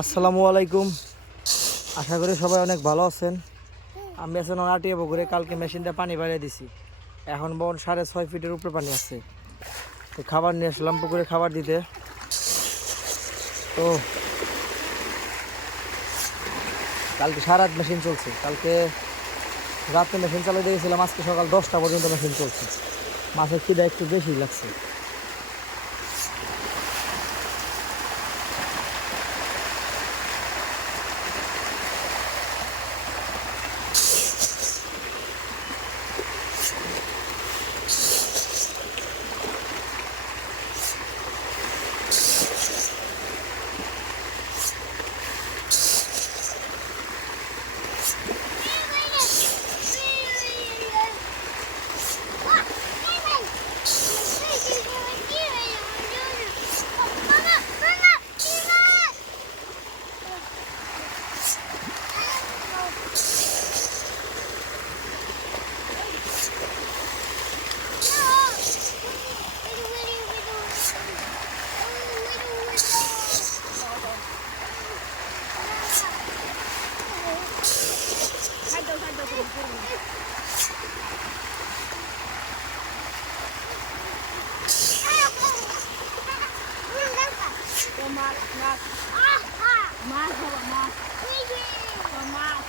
আসসালামু আলাইকুম। আশা করি সবাই অনেক ভালো আছেন। আমি এখন আটিয়া পুকুরে কালকে মেশিনটা পানি বাড়িয়ে দিছি। এখন বন 6.5 ফিটের উপরে পানি আছে। তো খাবার নিয়ে আসলাম পুকুরে খাবার দিতে। তো কালকে সারা রাত মেশিন চলছে। কালকে রাতে মেশিন চালিয়ে দিয়েছিলাম, আজকে সকাল 10টা পর্যন্ত মেশিন চলছে। মাছের খিদা একটু বেশি লাগছে। Tomat, mas. Mas, mas. Tomat.